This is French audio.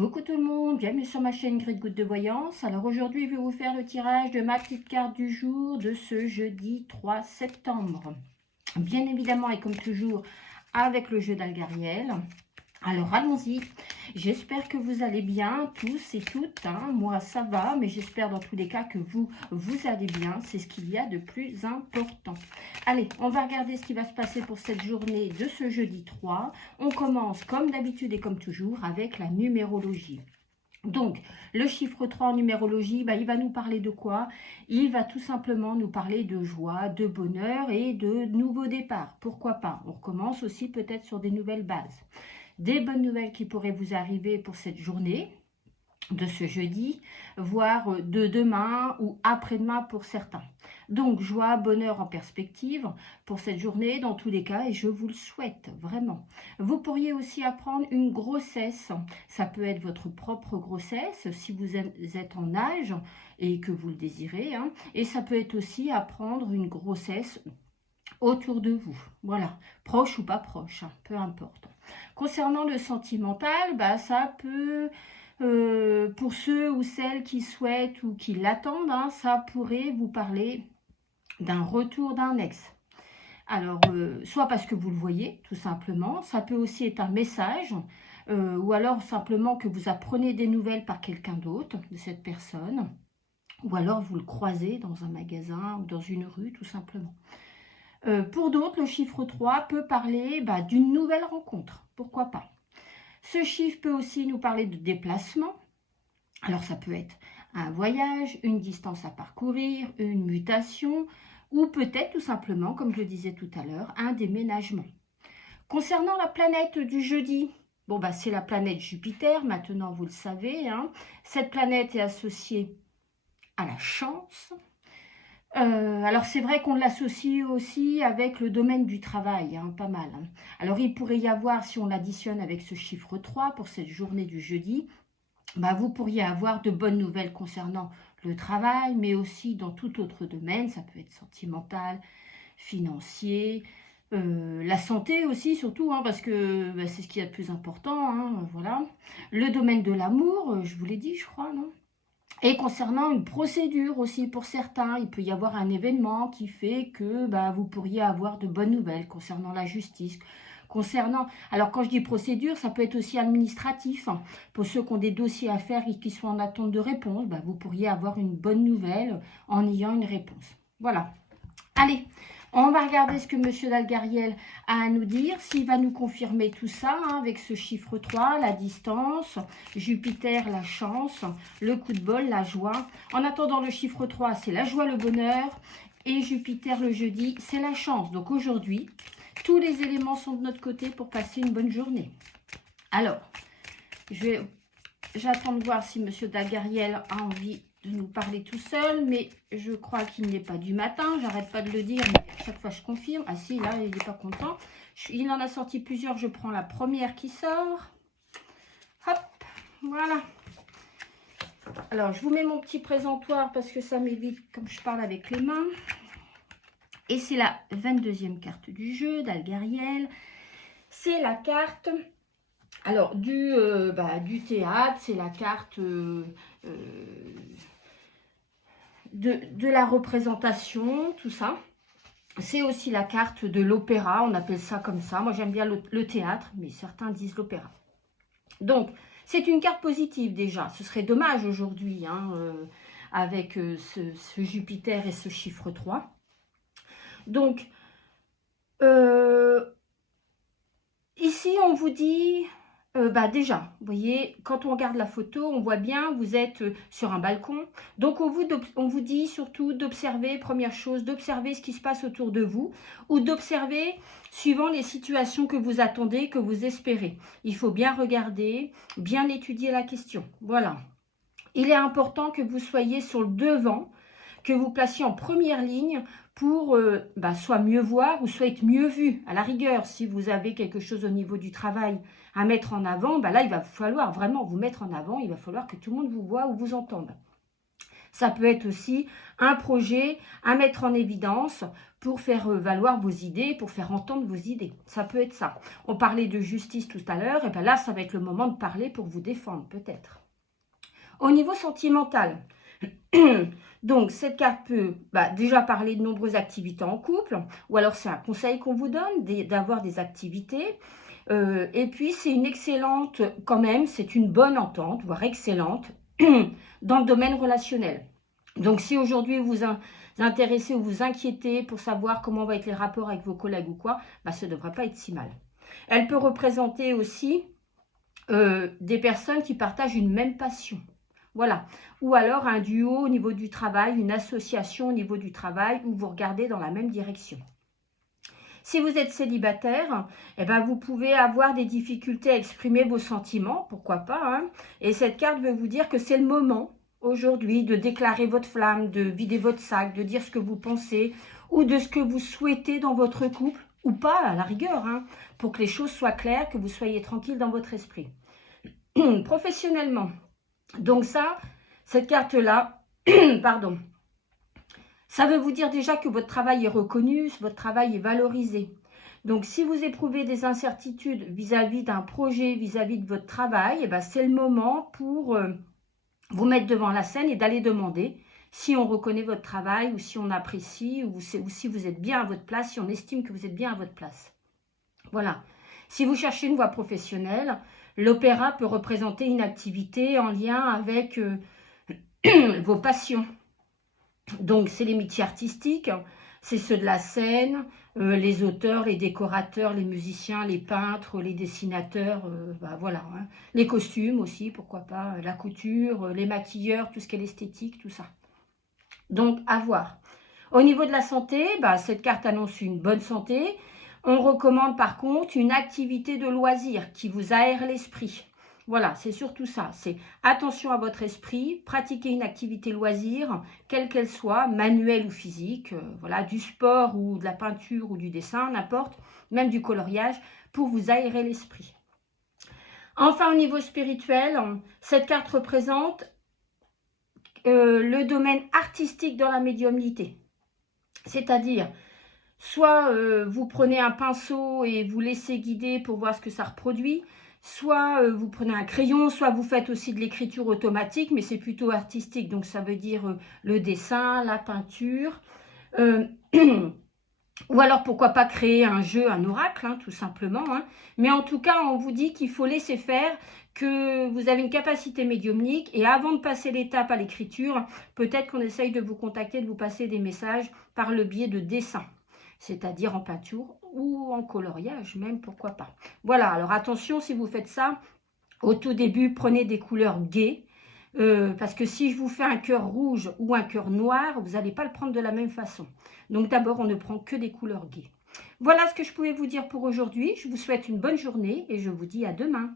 Coucou tout le monde, bienvenue sur ma chaîne Gris de Gouttes de Voyance. Alors aujourd'hui, je vais vous faire le tirage de ma petite carte du jour de ce jeudi 3 septembre. Bien évidemment, et comme toujours, avec le jeu d'Algariel. Alors allons-y, j'espère que vous allez bien tous et toutes, hein. Moi ça va, mais j'espère dans tous les cas que vous allez bien, c'est ce qu'il y a de plus important. Allez, on va regarder ce qui va se passer pour cette journée de ce jeudi 3. On commence comme d'habitude et comme toujours avec la numérologie. Donc, le chiffre 3 en numérologie, il va nous parler de quoi? Il va tout simplement nous parler de joie, de bonheur et de nouveaux départs. Pourquoi pas? On recommence aussi peut-être sur des nouvelles bases. Des bonnes nouvelles qui pourraient vous arriver pour cette journée de ce jeudi, voire de demain ou après-demain pour certains. Donc, joie, bonheur en perspective pour cette journée dans tous les cas et je vous le souhaite vraiment. Vous pourriez aussi apprendre une grossesse. Ça peut être votre propre grossesse si vous êtes en âge et que vous le désirez, hein. Et ça peut être aussi apprendre une grossesse autour de vous, voilà, proche ou pas proche, hein, peu importe. Concernant le sentimental, ça peut, pour ceux ou celles qui souhaitent ou qui l'attendent, hein, ça pourrait vous parler d'un retour d'un ex. Alors, soit parce que vous le voyez, tout simplement, ça peut aussi être un message, ou alors simplement que vous apprenez des nouvelles par quelqu'un d'autre, de cette personne, ou alors vous le croisez dans un magasin ou dans une rue, tout simplement. Pour d'autres, le chiffre 3 peut parler d'une nouvelle rencontre, pourquoi pas. Ce chiffre peut aussi nous parler de déplacement. Alors ça peut être un voyage, une distance à parcourir, une mutation, ou peut-être tout simplement, comme je le disais tout à l'heure, un déménagement. Concernant la planète du jeudi, c'est la planète Jupiter, maintenant vous le savez, hein. Cette planète est associée à la chance. Alors c'est vrai qu'on l'associe aussi avec le domaine du travail, hein, pas mal, hein. Alors il pourrait y avoir, si on l'additionne avec ce chiffre 3 pour cette journée du jeudi, vous pourriez avoir de bonnes nouvelles concernant le travail, mais aussi dans tout autre domaine, ça peut être sentimental, financier, la santé aussi surtout, hein, parce que c'est ce qui est le plus important, hein, voilà. Le domaine de l'amour, je vous l'ai dit je crois, non? Et concernant une procédure aussi pour certains, il peut y avoir un événement qui fait que vous pourriez avoir de bonnes nouvelles concernant la justice. Alors quand je dis procédure, ça peut être aussi administratif, hein. Pour ceux qui ont des dossiers à faire et qui sont en attente de réponse, vous pourriez avoir une bonne nouvelle en ayant une réponse. Voilà. Allez, on va regarder ce que M. d'Algariel a à nous dire, s'il va nous confirmer tout ça, hein, avec ce chiffre 3, la distance, Jupiter, la chance, le coup de bol, la joie. En attendant, le chiffre 3, c'est la joie, le bonheur, et Jupiter, le jeudi, c'est la chance. Donc aujourd'hui, tous les éléments sont de notre côté pour passer une bonne journée. Alors, j'attends de voir si M. d'Algariel a envie de nous parler tout seul, mais je crois qu'il n'est pas du matin, j'arrête pas de le dire, mais à chaque fois je confirme. Ah si, là, il n'est pas content. Il en a sorti plusieurs, je prends la première qui sort. Hop, voilà. Alors, je vous mets mon petit présentoir parce que ça m'évite, comme je parle avec les mains. Et c'est la 22e carte du jeu d'Algariel. C'est la carte... Alors, du théâtre, c'est la carte de la représentation, tout ça. C'est aussi la carte de l'opéra, on appelle ça comme ça. Moi, j'aime bien le théâtre, mais certains disent l'opéra. Donc, c'est une carte positive déjà. Ce serait dommage aujourd'hui, hein, avec ce Jupiter et ce chiffre 3. Donc, ici, on vous dit... déjà, vous voyez, quand on regarde la photo, on voit bien, vous êtes sur un balcon. Donc, on vous dit surtout d'observer, première chose, d'observer ce qui se passe autour de vous ou d'observer suivant les situations que vous attendez, que vous espérez. Il faut bien regarder, bien étudier la question. Voilà. Il est important que vous soyez sur le devant, que vous placiez en première ligne pour soit mieux voir ou soit être mieux vu. À la rigueur, si vous avez quelque chose au niveau du travail à mettre en avant, là, il va falloir vraiment vous mettre en avant. Il va falloir que tout le monde vous voit ou vous entende. Ça peut être aussi un projet à mettre en évidence pour faire valoir vos idées, pour faire entendre vos idées. Ça peut être ça. On parlait de justice tout à l'heure, et bien là, ça va être le moment de parler pour vous défendre, peut-être. Au niveau sentimental, donc cette carte peut déjà parler de nombreuses activités en couple, ou alors c'est un conseil qu'on vous donne d'avoir des activités. Et puis c'est une excellente, quand même, c'est une bonne entente, voire excellente, dans le domaine relationnel. Donc si aujourd'hui vous vous intéressez ou vous inquiétez pour savoir comment vont être les rapports avec vos collègues ou quoi, ça ne devrait pas être si mal. Elle peut représenter aussi des personnes qui partagent une même passion. Voilà. Ou alors un duo au niveau du travail, une association au niveau du travail où vous regardez dans la même direction. Si vous êtes célibataire, vous pouvez avoir des difficultés à exprimer vos sentiments, pourquoi pas, hein. Et cette carte veut vous dire que c'est le moment, aujourd'hui, de déclarer votre flamme, de vider votre sac, de dire ce que vous pensez ou de ce que vous souhaitez dans votre couple, ou pas, à la rigueur, hein, pour que les choses soient claires, que vous soyez tranquille dans votre esprit. Professionnellement, donc ça, cette carte-là, pardon, ça veut vous dire déjà que votre travail est reconnu, votre travail est valorisé. Donc, si vous éprouvez des incertitudes vis-à-vis d'un projet, vis-à-vis de votre travail, c'est le moment pour vous mettre devant la scène et d'aller demander si on reconnaît votre travail ou si on apprécie ou si vous êtes bien à votre place, si on estime que vous êtes bien à votre place. Voilà. Si vous cherchez une voie professionnelle, l'opéra peut représenter une activité en lien avec vos passions. Donc, c'est les métiers artistiques, c'est ceux de la scène, les auteurs, les décorateurs, les musiciens, les peintres, les dessinateurs, voilà. Hein. Les costumes aussi, pourquoi pas, la couture, les maquilleurs, tout ce qui est l'esthétique, tout ça. Donc, à voir. Au niveau de la santé, cette carte annonce une bonne santé. On recommande par contre une activité de loisir qui vous aère l'esprit. Voilà, c'est surtout ça. C'est attention à votre esprit, pratiquez une activité loisir, quelle qu'elle soit, manuelle ou physique, voilà, du sport ou de la peinture ou du dessin, n'importe, même du coloriage, pour vous aérer l'esprit. Enfin, au niveau spirituel, cette carte représente le domaine artistique dans la médiumnité. C'est-à-dire, soit vous prenez un pinceau et vous laissez guider pour voir ce que ça reproduit, soit vous prenez un crayon, soit vous faites aussi de l'écriture automatique, mais c'est plutôt artistique, donc ça veut dire le dessin, la peinture, ou alors pourquoi pas créer un jeu, un oracle, hein, tout simplement. Hein. Mais en tout cas, on vous dit qu'il faut laisser faire, que vous avez une capacité médiumnique, et avant de passer l'étape à l'écriture, peut-être qu'on essaye de vous contacter, de vous passer des messages par le biais de dessins, c'est-à-dire en peinture ou en coloriage même, pourquoi pas. Voilà, alors attention, si vous faites ça, au tout début, prenez des couleurs gaies, parce que si je vous fais un cœur rouge ou un cœur noir, vous n'allez pas le prendre de la même façon. Donc d'abord, on ne prend que des couleurs gaies. Voilà ce que je pouvais vous dire pour aujourd'hui. Je vous souhaite une bonne journée et je vous dis à demain.